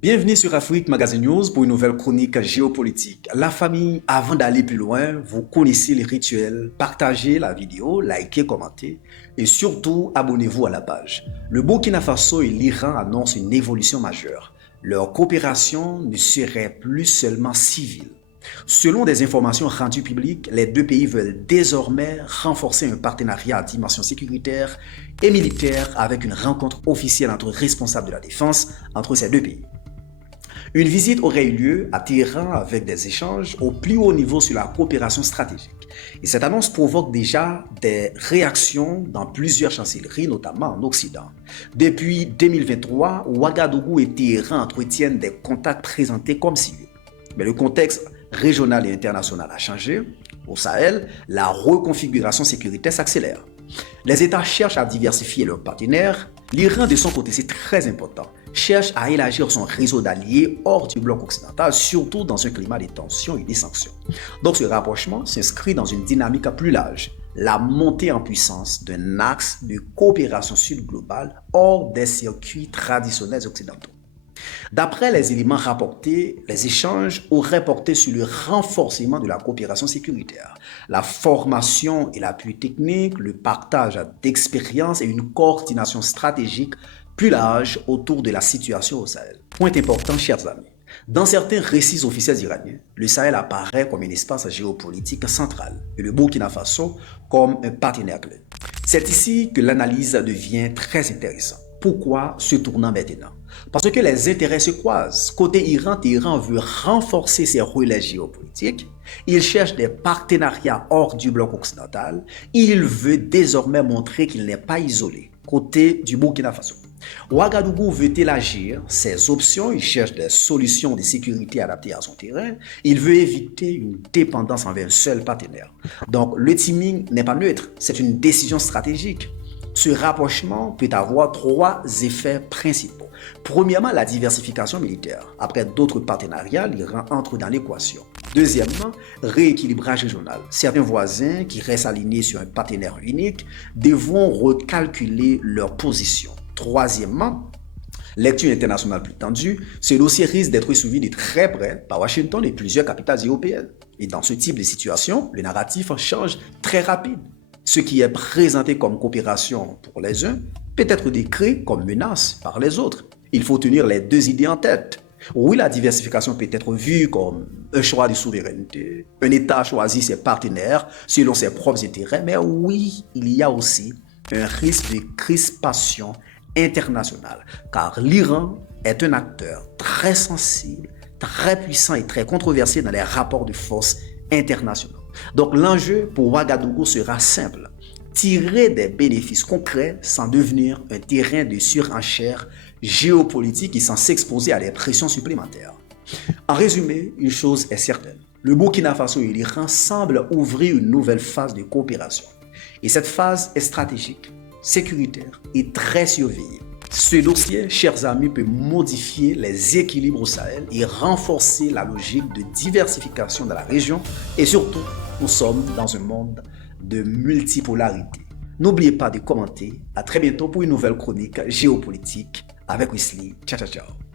Bienvenue sur Afrique Magazine News pour une nouvelle chronique géopolitique. La famille, avant d'aller plus loin, vous connaissez les rituels. Partagez la vidéo, likez, commentez et surtout abonnez-vous à la page. Le Burkina Faso et l'Iran annoncent une évolution majeure. Leur coopération ne serait plus seulement civile. Selon des informations rendues publiques, les deux pays veulent désormais renforcer un partenariat à dimension sécuritaire et militaire avec une rencontre officielle entre responsables de la défense entre ces deux pays. Une visite aurait eu lieu à Téhéran avec des échanges au plus haut niveau sur la coopération stratégique. Et cette annonce provoque déjà des réactions dans plusieurs chancelleries, notamment en Occident. Depuis 2023, Ouagadougou et Téhéran entretiennent des contacts présentés comme civils. Mais le contexte régional et international a changé. Au Sahel, la reconfiguration sécuritaire s'accélère. Les États cherchent à diversifier leurs partenaires. L'Iran, de son côté, c'est très important, cherche à élargir son réseau d'alliés hors du bloc occidental, surtout dans un climat de tensions et de sanctions. Donc ce rapprochement s'inscrit dans une dynamique plus large, la montée en puissance d'un axe de coopération sud-globale hors des circuits traditionnels occidentaux. D'après les éléments rapportés, les échanges auraient porté sur le renforcement de la coopération sécuritaire, la formation et l'appui technique, le partage d'expériences et une coordination stratégique plus large autour de la situation au Sahel. Point important, chers amis. Dans certains récits officiels iraniens, le Sahel apparaît comme un espace géopolitique central et le Burkina Faso comme un partenaire clé. C'est ici que l'analyse devient très intéressante. Pourquoi ce tournant maintenant? Parce que les intérêts se croisent. Côté Iran, Téhéran veut renforcer ses relais géopolitiques. Il cherche des partenariats hors du bloc occidental. Il veut désormais montrer qu'il n'est pas isolé. Côté du Burkina Faso, Ouagadougou veut élargir ses options. Il cherche des solutions de sécurité adaptées à son terrain. Il veut éviter une dépendance envers un seul partenaire. Donc le timing n'est pas neutre. C'est une décision stratégique. Ce rapprochement peut avoir trois effets principaux. Premièrement, la diversification militaire. Après d'autres partenariats, l'Iran entre dans l'équation. Deuxièmement, rééquilibrage régional. Certains voisins qui restent alignés sur un partenaire unique devront recalculer leur position. Troisièmement, lecture internationale plus tendue, ce dossier risque d'être suivi de très près par Washington et plusieurs capitales européennes. Et dans ce type de situation, le narratif change très rapide. Ce qui est présenté comme coopération pour les uns peut être décrit comme menace par les autres. Il faut tenir les deux idées en tête. Oui, la diversification peut être vue comme un choix de souveraineté. Un État choisit ses partenaires selon ses propres intérêts, mais oui, il y a aussi un risque de crispation internationale, car l'Iran est un acteur très sensible, très puissant et très controversé dans les rapports de force internationaux. Donc l'enjeu pour Ouagadougou sera simple, tirer des bénéfices concrets sans devenir un terrain de surenchère géopolitique et sans s'exposer à des pressions supplémentaires. En résumé, une chose est certaine, le Burkina Faso et l'Iran semblent ouvrir une nouvelle phase de coopération. Et cette phase est stratégique, sécuritaire et très surveillée. Ce dossier, chers amis, peut modifier les équilibres au Sahel et renforcer la logique de diversification de la région. Et surtout, nous sommes dans un monde de multipolarité. N'oubliez pas de commenter. À très bientôt pour une nouvelle chronique géopolitique avec Wesley. Ciao, ciao, ciao.